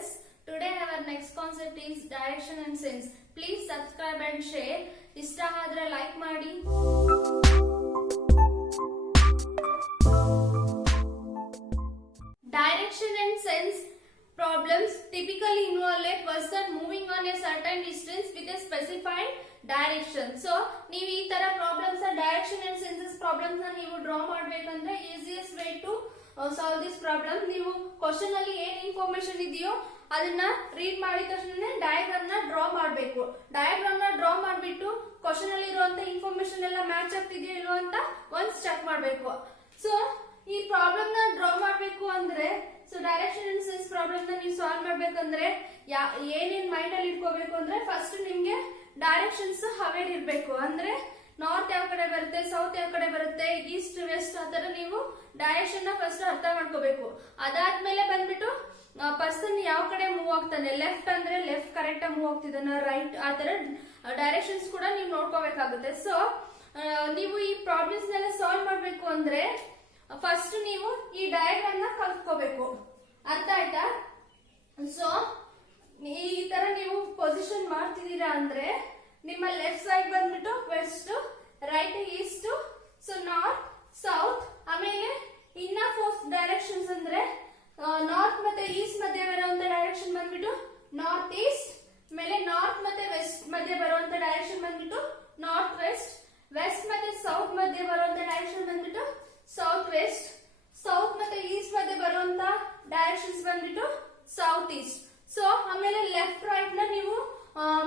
students. Today our next concept is direction and sense. Please subscribe and share. Ishta adre like ಮಾಡಿ. Direction and sense problems typically involve a person moving on a certain distance with a specified direction. So ನೀವು ಈ ತರ problems direction and senses problems ನೀವು draw ಮಾಡಬೇಕಂದ್ರೆ easiest way to solve this problem. ನೀವು question ಅಲ್ಲಿ ಏನ್ information ಇದೆಯೋ ಅದನ್ನ ರೀಡ್ ಮಾಡಿದ ತಕ್ಷಣ ಡಯಾಗ್ರಾಮ್ ನ ಡ್ರಾ ಮಾಡಬೇಕು. ಡಯಾಗ್ರಾಮ್ ನ ಡ್ರಾ ಮಾಡಿಬಿಟ್ಟು ಕ್ವಶನ್ ಅಲ್ಲಿ ಇರುವಂತ ಇನ್ಫಾರ್ಮೇಶನ್ ಎಲ್ಲ ಮ್ಯಾಚ್ ಆಗ್ತಿದೆಯೋ ಇಲ್ವೋ ಅಂತ ಒನ್ಸ್ ಚೆಕ್ ಮಾಡಬೇಕು. ಸೊ ಈ ಪ್ರಾಬ್ಲಮ್ ನ ಡ್ರಾ ಮಾಡಬೇಕು ಅಂದ್ರೆ so direction and sense problem ನ ನೀವು ಸಾಲ್ವ್ ಮಾಡ್ಬೇಕಂದ್ರೆ ಏನೇನ್ ಮೈಂಡ್ ಅಲ್ಲಿ ಇಟ್ಕೋಬೇಕು ಅಂದ್ರೆ ಫಸ್ಟ್ ನಿಮ್ಗೆ ಡೈರೆಕ್ಷನ್ಸ್ ಅವೇರ್ ಇರ್ಬೇಕು. ಅಂದ್ರೆ ನಾರ್ತ್ ಯಾವ ಕಡೆ ಬರುತ್ತೆ, ಸೌತ್ ಯಾವ ಕಡೆ ಬರುತ್ತೆ, ಈಸ್ಟ್ ವೆಸ್ಟ್ ಆತರ ನೀವು ಡೈರೆಕ್ಷನ್ ನ ಫಸ್ಟ್ ಅರ್ಥ ಮಾಡ್ಕೋಬೇಕು. ಅದಾದ್ಮೇಲೆ ಬಂದ್ಬಿಟ್ಟು ಪರ್ಸನ್ ಯಾವ ಕಡೆ ಮೂವ್ ಆಗ್ತಾನೆ, ಲೆಫ್ಟ್ ಅಂದ್ರೆ ಲೆಫ್ಟ್ ಕರೆಕ್ಟ್ ಆಗಿ ಮೂವ್ ಆಗ್ತಿದ್ದಾನ, ರೈಟ್ ಆತರ ಡೈರೆಕ್ಷನ್ಸ್ ಕೂಡ ನೀವು ನೋಡ್ಕೋಬೇಕಾಗುತ್ತೆ. ಸೊ ನೀವು ಈ ಪ್ರಾಬ್ಲಮ್ಸ್ ನೆಲ್ಲ ಸಾಲ್ವ್ ಮಾಡ್ಬೇಕು ಅಂದ್ರೆ ಫಸ್ಟ್ ನೀವು ಈ ಡಯಾಗ್ರಾಮ್ ನ ಕಲ್ತ್ಕೋಬೇಕು. ಅರ್ಥ ಆಯ್ತಾ? ಸೊ ಈ ತರ ನೀವು ಪೊಸಿಷನ್ ಮಾಡ್ತಿದ್ದೀರಾ ಅಂದ್ರೆ ನಿಮ್ಮ ಲೆಫ್ಟ್ ಸೈಡ್ ಬಂದ್ಬಿಟ್ಟು west, right east, so north south, ಆಮೇಲೆ ಇನ್ನ ಫೋರ್ತ್ ಡೈರೆಕ್ಷನ್ಸ್ ಅಂದ್ರೆ ನಾರ್ತ್ ಮತ್ತೆ ಈಸ್ಟ್ ಮಧ್ಯೆ ಬರುವಂತ ಡೈರೆಕ್ಷನ್ ಬಂದ್ಬಿಟ್ಟು ನಾರ್ತ್ ಈಸ್ಟ್, ಆಮೇಲೆ ನಾರ್ತ್ ಮತ್ತೆ ವೆಸ್ಟ್ ಮಧ್ಯೆ ಬರುವಂತ ಡೈರೆಕ್ಷನ್ ಬಂದ್ಬಿಟ್ಟು ನಾರ್ತ್ ವೆಸ್ಟ್, ವೆಸ್ಟ್ ಮತ್ತೆ ಸೌತ್ ಮಧ್ಯೆ ಬರುವಂತ ಡೈರೆಕ್ಷನ್ ಬಂದ್ಬಿಟ್ಟು ಸೌತ್ ವೆಸ್ಟ್, ಸೌತ್ ಮತ್ತೆ ಈಸ್ಟ್ ಮಧ್ಯೆ ಬರುವಂತ ಡೈರೆಕ್ಷನ್ಸ್ ಬಂದ್ಬಿಟ್ಟು ಸೌತ್ ಈಸ್ಟ್. ಸೊ ಆಮೇಲೆ ಲೆಫ್ಟ್ ರೈಟ್ ನ ನೀವು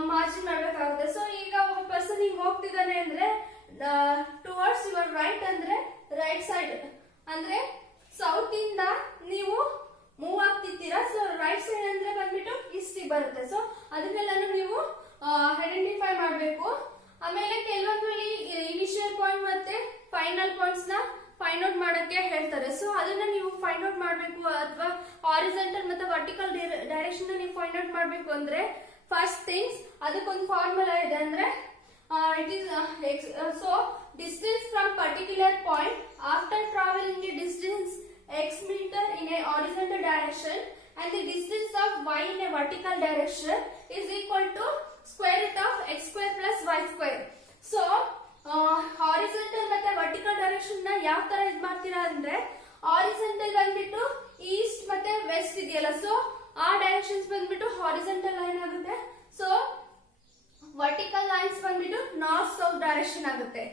ಮಾರ್ಜಿನ್ ಮಾಡ್ಬೇಕಾಗುತ್ತೆ. ಸೊ ಈಗ ಒಬ್ಬ ಪರ್ಸನ್ ಹಿಂಗ್ ಹೋಗ್ತಿದ್ದಾನೆ ಅಂದ್ರೆ ಟುವರ್ಡ್ಸ್ ಯುವರ್ ರೈಟ್ ಅಂದ್ರೆ ರೈಟ್ ಸೈಡ್ ಅಂದ್ರೆ ಸೌತ್ ಇಂದ ನೀವು ಮೂವ್ ಆಗ್ತಿದ್ದೀರಾ. ಸೊ ರೈಟ್ ಸೈಡ್ ಅಂದ್ರೆ ಬಂದ್ಬಿಟ್ಟು ಈಸ್ಟ್ ಬರುತ್ತೆ. ಸೊ ಅದನ್ನೆಲ್ಲ ನೀವು ಐಡೆಂಟಿಫೈ ಮಾಡ್ಬೇಕು. ಆಮೇಲೆ ಕೆಲವೊಂದು ಇನಿಷಿಯಲ್ ಪಾಯಿಂಟ್ ಮತ್ತೆ ಫೈನಲ್ ಪಾಯಿಂಟ್ಸ್ ನ ಫೈಂಡ್ ಔಟ್ ಮಾಡಕ್ಕೆ ಹೇಳ್ತಾರೆ. ಸೊ ಅದನ್ನ ನೀವು ಫೈಂಡ್ ಔಟ್ ಮಾಡ್ಬೇಕು. ಅಥವಾ ಹಾರಿಜಾಂಟಲ್ ಮತ್ತೆ ವರ್ಟಿಕಲ್ ಡೈರೆಕ್ಷನ್ ನೀವು ಫೈಂಡ್ ಔಟ್ ಮಾಡ್ಬೇಕು ಅಂದ್ರೆ ಫಸ್ಟ್ ಥಿಂಗ್ಸ್ ಅದಕ್ಕೊಂದು ಫಾರ್ಮುಲಾ ಇದೆ. ಅಂದ್ರೆ it is so distance from particular point after travelling A distance x meter in a horizontal direction and the distance of y in a vertical direction is equal to square root of x square plus y square. So horizontal ಮತ್ತೆ vertical direction ನ ಯಾವ ತರ ಇದ್ ಮಾಡ್ತೀರಾ ಅಂದ್ರೆ horizontal ಬಂದ್ಬಿಟ್ಟು East ಮತ್ತೆ West ಇದೆಯಲ್ಲ, ಸೊ ಆ ಡೈರೆಕ್ಷನ್ಸ್ ಬಂದ್ಬಿಟ್ಟು ಹಾರಿಜಾಂಟಲ್ ಲೈನ್ ಆಗುತ್ತೆ. ಸೊ ವರ್ಟಿಕಲ್ ಲೈನ್ಸ್ ಬಂದ್ಬಿಟ್ಟು ನಾರ್ತ್ ಸೌತ್ ಡೈರೆಕ್ಷನ್ ಆಗುತ್ತೆ.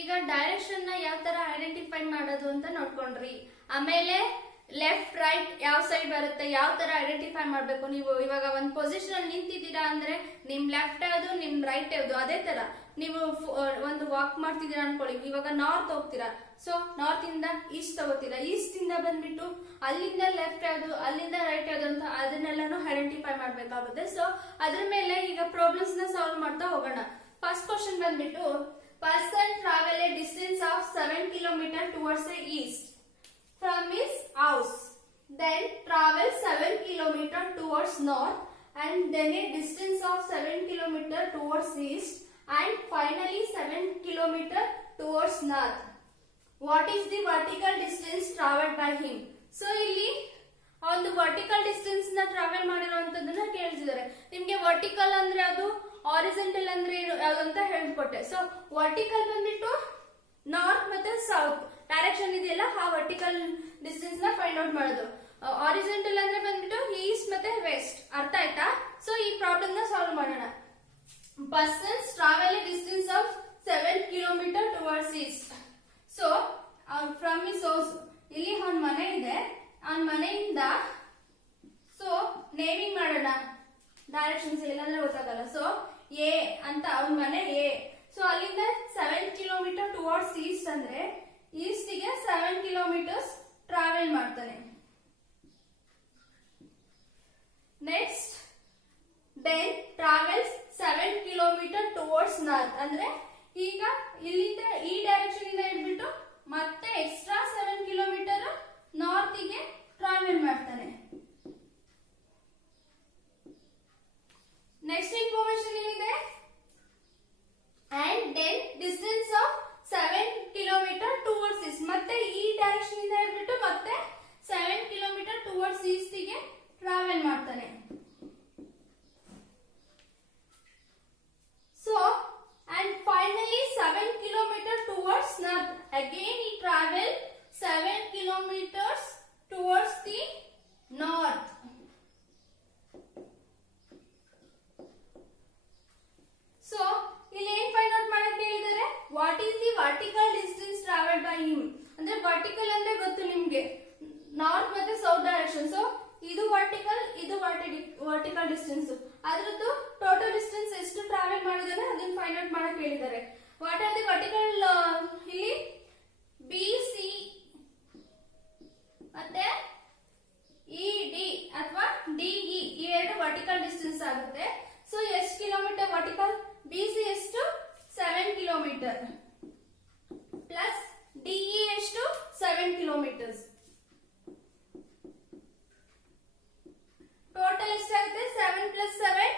ಈಗ ಡೈರೆಕ್ಷನ್ ನ ಯಾವ ತರ ಐಡೆಂಟಿಫೈ ಮಾಡೋದು ಅಂತ ನೋಡ್ಕೊಂಡ್ರಿ. ಆಮೇಲೆ ಲೆಫ್ಟ್ ರೈಟ್ ಯಾವ ಸೈಡ್ ಬರುತ್ತೆ ಯಾವ ತರ ಐಡೆಂಟಿಫೈ ಮಾಡ್ಬೇಕು. ನೀವು ಇವಾಗ ಒಂದ್ ಪೊಸಿಷನ್ ಅಲ್ಲಿ ನಿಂತಿದ್ದೀರಾ ಅಂದ್ರೆ ನಿಮ್ ಲೆಫ್ಟ್ ಯಾವ್ದು ನಿಮ್ ರೈಟ್ ಯಾವ್ದು, ಅದೇ ತರ ನೀವು ಒಂದು ವಾಕ್ ಮಾಡ್ತಿದ್ದೀರಾ ಅನ್ಕೊಳ್ಳಿ. ಇವಾಗ ನಾರ್ತ್ ಹೋಗ್ತೀರಾ, ಸೊ ನಾರ್ತ್ ಇಂದ ಈಸ್ಟ್ ತಗೋತೀರಾ, ಈಸ್ಟ್ ಇಂದ ಬಂದ್ಬಿಟ್ಟು ಅಲ್ಲಿಂದ ಲೆಫ್ಟ್ ಯಾವ್ದು ಅಲ್ಲಿಂದ ರೈಟ್ ಯಾವ್ದು ಅಂತ ಅದನ್ನೆಲ್ಲಾನು ಐಡೆಂಟಿಫೈ ಮಾಡ್ಬೇಕಾಗುತ್ತೆ. ಸೊ ಅದ್ರ ಮೇಲೆ ಈಗ ಪ್ರಾಬ್ಲಮ್ಸ್ ನ ಸಾಲ್ವ್ ಮಾಡ್ತಾ ಹೋಗೋಣ. ಫಸ್ಟ್ ಕ್ವಶನ್ ಬಂದ್ಬಿಟ್ಟು person travel A distance of 7 kilometers towards the east from his house, then travel 7 kilometers towards north and then a distance of 7 kilometers towards east and finally 7 kilometers towards north. What is the vertical distance traveled by him? So ಇಲ್ಲಿ ಒಂದು vertical distance ನ travel ಮಾಡಿರುವಂತದನ್ನ ಕೇಳ್ತಿದ್ದಾರೆ. ನಿಮ್ಗೆ vertical ಅಂದ್ರೆ ಅದು, horizontal ಅಂದ್ರೆ ಯಾವ್ದು ಅಂತ ಹೇಳ್ಕೊಟ್ಟೆ. ಸೊ ವರ್ಟಿಕಲ್ ಬಂದ್ಬಿಟ್ಟು ನಾರ್ತ್ ಮತ್ತೆ ಸೌತ್ ಡೈರೆಕ್ಷನ್ ಇದೆಯಲ್ಲ ಆ ವರ್ಟಿಕಲ್ ಡಿಸ್ಟೆನ್ಸ್ ನ ಫೈಂಡ್ ಔಟ್ ಮಾಡೋದು. ಹಾರಿಜಾಂಟಲ್ ಅಂದ್ರೆ ಬಂದ್ಬಿಟ್ಟು ಈಸ್ಟ್ ಮತ್ತೆ ವೆಸ್ಟ್. ಅರ್ಥ ಆಯ್ತಾ? ಸೊ ಈ ಪ್ರಾಬ್ಲಮ್ ನ ಸಾಲ್ವ್ ಮಾಡೋಣ. Persons travel a distance of 7 kilometers towards east. So from his house, ಇಲ್ಲಿ ಅವನ ಮನೆ ಇದೆ, ಅವನ ಮನೆಯಿಂದ ಸೊ ನೇಮಿಂಗ್ ಮಾಡೋಣ ಡೈರೆಕ್ಷನ್ಸ್ ಇಲ್ಲಾಂದ್ರೆ ಗೊತ್ತಾಗಲ್ಲ. ಸೊ ಎ ಅಂತ ಅವನ ಮನೆ ಎ. ಸೊ ಅಲ್ಲಿಂದ 7 kilometers towards east ಅಂದ್ರೆ ಈಸ್ಟ್ ಗೆ 7 kilometers ಟ್ರಾವೆಲ್ ಮಾಡ್ತಾನೆ. Next then travels 7 kilometers towards north ಅಂದ್ರೆ ಈಗ ಇಲ್ಲಿಂದ ಈ ಡೈರೆಕ್ಷನ್ ಇಂದ ಹಿಡ್ಬಿಟ್ಟು ಮತ್ತೆ ಎಕ್ಸ್ಟ್ರಾ 7 kilometers ನಾರ್ತ್ ಗೆ ಟ್ರಾವೆಲ್ ಮಾಡ್ತಾನೆ. ನೆಕ್ಸ್ಟ್ ಇನ್ಫಾರ್ಮೇಶನ್ ಏನಿದೆ, and then distance of 7 kilometers towards east ಮತ್ತೆ ಈ ಡೈರೆಕ್ಷನ್ ಇಂದ ಹಿಡ್ಬಿಟ್ಟು ಮತ್ತೆ 7 kilometers towards east ಗೆ ಟ್ರಾವೆಲ್ ಮಾಡ್ತಾನೆ. ಫೈಂಡ್ ಔಟ್ ಮಾಡಕ್ ಹೇಳಿದ್ದಾರೆ. ವಾಟ್ ಆರ್ ದಿ ವರ್ಟಿಕಲ್ ಇಲ್ಲಿ ಬಿ ಸಿ ಮತ್ತೆ ED ಅಥವಾ DE ಈ ಎರಡು ವರ್ಟಿಕಲ್ ಡಿಸ್ಟೆನ್ಸ್ ಆಗುತ್ತೆ. ಸೊ ಎಷ್ಟು ಕಿಲೋಮೀಟರ್ ವರ್ಟಿಕಲ್? BC ಎಷ್ಟು 7 ಕಿಲೋಮೀಟರ್ ಪ್ಲಸ್ DE ಎಷ್ಟು 7 ಕಿಲೋಮೀಟರ್ಸ್. ಟೋಟಲ್ ಎಷ್ಟಾಗುತ್ತೆ? 7 plus 7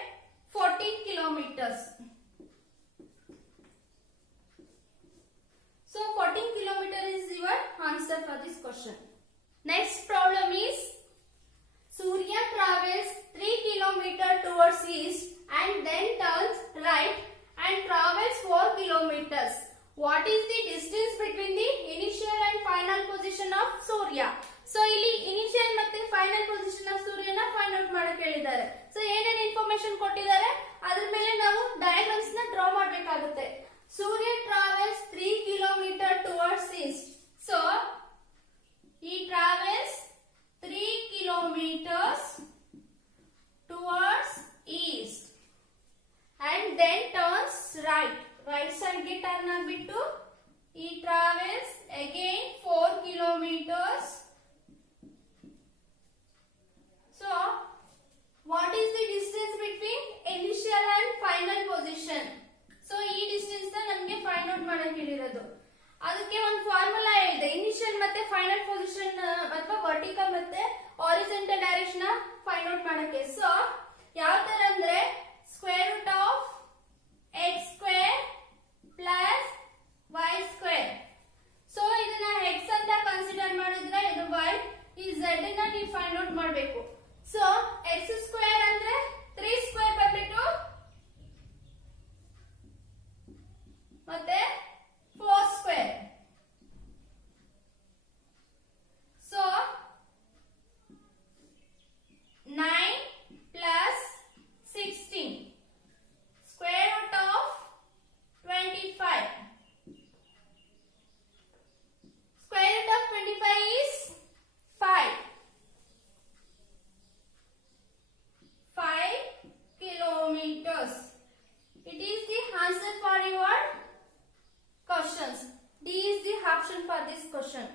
14 kilometers. So 14 kilometer is your answer for this question. Next problem is Surya travels 3 kilometer towards east and then turns right and travels 4 kilometers. What is the distance between the initial and final position of Surya? So ಇಲ್ಲಿ initial ಮತ್ತೆ final position of ಸೂರ್ಯನ find out ಮಾಡಕ್ ಹೇಳಿದ್ದಾರೆ. So ಏನೇನ್ information ಕೊಟ್ಟಿದ್ದಾರೆ ಅದ್ರ ಮೇಲೆ ನಾವು ಡಯಾಗ್ರಾಮ್ಸ್ ನ ಡ್ರಾ ಮಾಡಬೇಕಾಗುತ್ತೆ. Surya travels 3 kilometre towards east. So he travels 3 kilometers towards east and then turns right. Right side ಗೆ ಟರ್ನ್ ಆಗಿಬಿಟ್ಟು he travels again 4 kilometers. So what is the distance between initial and final position? So ಈ distance ನ ನಮಗೆ find out ಮಾಡಕ್ಕೆ ಹೇಳಿರೋದು. ಅದಕ್ಕೆ ಒಂದು formula ಹೇಳಿದೆ. ಇನಿಷಿಯಲ್ ಮತ್ತೆ ಫೈನಲ್ ಪೊಸಿಷನ್ ಅಥವಾ ವರ್ಟಿಕಲ್ ಮತ್ತೆ ಹಾರಿಜಾಂಟಲ್ ಡೈರೆಕ್ಷನ್ ಫೈಂಡ್ ಔಟ್ ಮಾಡಕ್ಕೆ. ಸೊ ಯಾವ ತರ ಅಂದ್ರೆ square root of x square plus y square. So ಇದನ್ನ x ಅಂತ ಕನ್ಸಿಡರ್ ಮಾಡಿದ್ರೆ ಇದು y, ಈ z ನ ನೀವು ಫೈಂಡ್ ಔಟ್ ಮಾಡಬೇಕು. ಸೊ x ಸ್ಕ್ವೇರ್ ಅಂದ್ರೆ 3 ಸ್ಕ್ವೇರ್ ಬಂದ್ಬಿಟ್ಟು ಮತ್ತೆ 4 ಸ್ಕ್ವೇರ್. So 9 plus 16 square root of 25. Square root of 25 is 5. 5 kilometers. It is the answer for your questions. D is the option for this question.